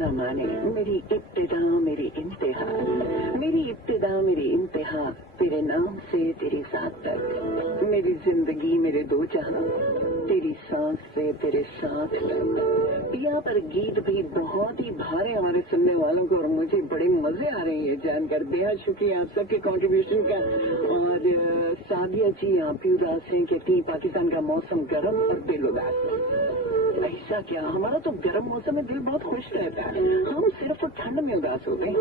نہ مانے میری ابتدا میری انتہا، میری ابتدا میری انتہا، تیرے نام سے تیری ذات تک، میری زندگی میرے دو جہاں، تیری سانس سے تیرے ساتھ تک۔ یہاں پر گیت بھی بہت ہی بھارے ہمارے سننے والوں کو، اور مجھے بڑے مزے آ رہے ہیں یہ جان کر۔ بہت شکریہ آپ سب کے کنٹریبیوشن کا۔ اور سعدیہ جی آپ بھی اداس ہیں، کہتی ہیں پاکستان کا موسم گرم اور دل اداس۔ ایسا کیا، ہمارا تو گرم موسم میں دل بہت خوش رہتا ہے، ہم صرف ٹھنڈ میں اداس ہو گئے۔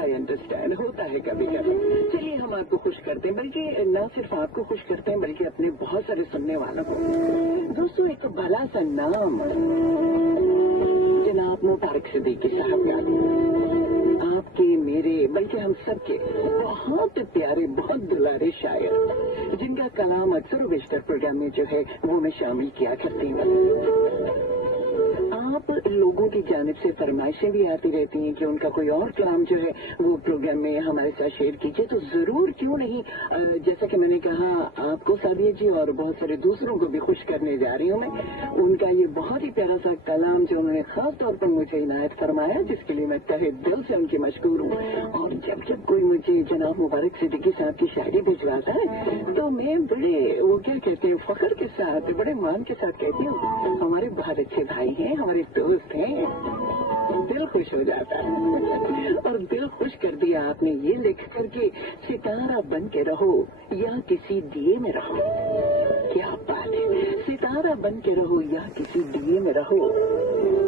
آئی انڈرسٹینڈ، ہوتا ہے کبھی کبھی۔ چلیے ہم آپ کو خوش کرتے ہیں، بلکہ نہ صرف آپ کو خوش کرتے ہیں بلکہ اپنے بہت سارے سننے والوں کو۔ دوستوں ایک بھلا سا نام جناب مبارک صدیقی صاحب کا، آپ کے میرے بلکہ ہم سب کے بہت پیارے بہت دلارے شاعر، جن کا کلام اکثر و بیشتر پروگرام میں جو ہے وہ میں شامل کیا کرتی ہوں۔ آپ لوگوں کی جانب سے فرمائشیں بھی آتی رہتی ہیں کہ ان کا کوئی اور کلام جو ہے وہ پروگرام میں ہمارے ساتھ شیئر کیجیے، تو ضرور کیوں نہیں۔ جیسا کہ میں نے کہا آپ کو سعدیہ جی اور بہت سارے دوسروں کو بھی خوش کرنے جا رہی ہوں میں، ان کا یہ بہت ہی پیارا سا کلام جو انہوں نے خاص طور پر مجھے عنایت فرمایا، جس کے لیے میں تہہ دل سے ان کی مشکور ہوں۔ اور جب کوئی مجھے جناب مبارک صدیقی صاحب کی شاعری بھجواتا ہے تو میں بڑے وہ کیا کہتے ہیں فخر کے ساتھ، بڑے مان کے ساتھ کہتی ہوں ہمارے بہت اچھے بھائی ہیں، ہمارے دوست ہیں، دل خوش ہو جاتا ہے۔ اور دل خوش کر دیا آپ نے یہ لکھ کر کے ستارہ بن کے رہو یا کسی دیے میں رہو۔ کیا بات ہے، ستارہ بن کے رہو یا کسی دیے میں رہو،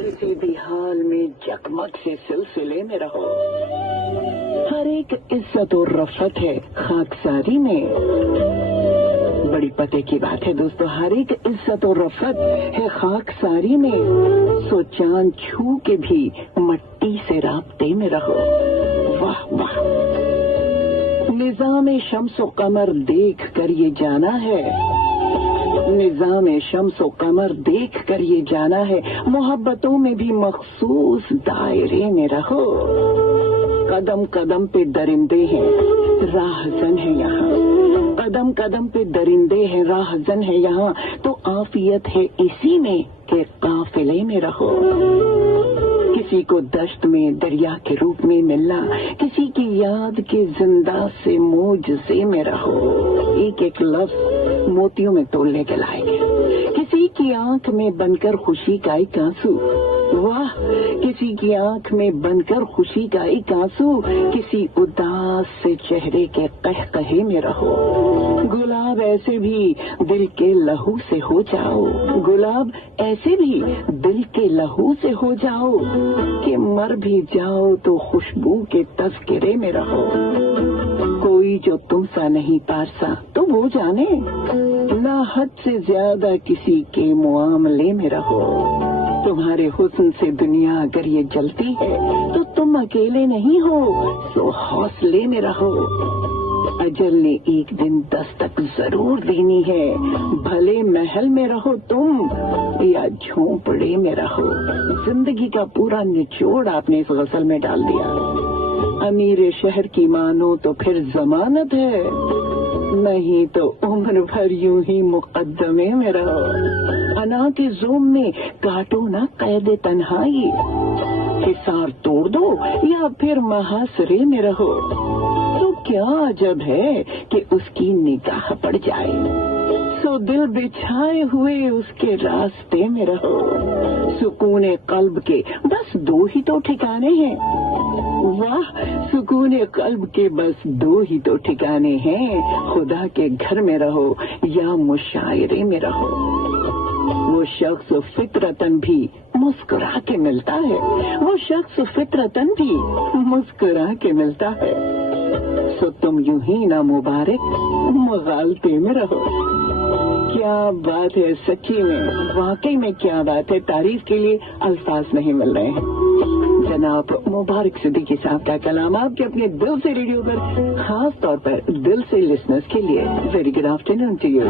کسی بھی حال میں جگمگ سے سلسلے میں رہو۔ ہر ایک عزت اور رفعت ہے خاکساری میں، بڑی پتے کی بات ہے دوستو، ہر ایک عزت اور رفعت ہے خاکساری میں، سو چاند چھو کے بھی مٹی سے رابطے میں رہو۔ واہ واہ، نظام شمس و قمر دیکھ کر یہ جانا ہے، نظام شمس و قمر دیکھ کر یہ جانا ہے، محبتوں میں بھی مخصوص دائرے میں رہو۔ قدم قدم پہ درندے ہیں راہزن ہے یہاں، قدم قدم پہ درندے ہیں راہزن ہے یہاں، تو عافیت ہے اسی میں کہ قافلے میں رہو۔ کسی کو دشت میں دریا کے روپ میں ملنا، کسی کی یاد کے زندہ سے موجزے میں رہو۔ ایک ایک لفظ موتیوں میں تولنے کے لائق ہے، کسی کی آنکھ میں بن کر خوشی کا ایک آنسو، واہ، کسی کی آنکھ میں بن کر خوشی کا ایک آنسو، کسی اداس سے چہرے کے قہقہے میں رہو۔ گلاب ایسے بھی دل کے لہو سے ہو جاؤ، گلاب ایسے بھی دل کے لہو سے ہو جاؤ، کہ مر بھی جاؤ تو خوشبو کے تذکرے میں رہو۔ کوئی جو تم سا نہیں پارسا تو وہ جانے، نہ حد سے زیادہ کسی کے معاملے میں رہو۔ تمہارے حسن سے دنیا اگر یہ جلتی ہے تو تم اکیلے نہیں ہو، سو حوصلے میں رہو۔ اجل نے ایک دن دستک ضرور دینی ہے، بھلے محل میں رہو تم یا جھونپڑے میں رہو۔ زندگی کا پورا نچوڑ آپ نے اس غزل میں ڈال دیا۔ امیر شہر کی مانو تو پھر ضمانت ہے، نہیں تو عمر بھر یوں ہی مقدمے میں رہو۔ انا کے زوم میں کاٹو نہ قید تنہائی، حصار توڑ دو یا پھر محاصرے میں رہو، تو کیا عجب ہے کہ اس کی نگاہ پڑ جائے، سو دل بچھائے ہوئے اس کے راستے میں رہو۔ سکون قلب کے بس دو ہی تو ٹھکانے ہیں، واہ، سکون قلب کے بس دو ہی تو ٹھکانے ہیں، خدا کے گھر میں رہو یا مشاعرے میں رہو۔ وہ شخص فطرتاً بھی مسکرا کے ملتا ہے، وہ شخص فطرتاً بھی مسکرا کے ملتا ہے، سو تم یوں ہی نہ مبارک مغالطے میں رہو۔ کیا بات ہے، سچی میں واقعی میں کیا بات ہے، تعریف کے لیے الفاظ نہیں مل رہے ہیں۔ جناب مبارک صدیقی صاحب کا کلام آپ کے اپنے دل سے ریڈیو پر، خاص طور پر دل سے لسنرز کے لیے۔ Very good afternoon to you.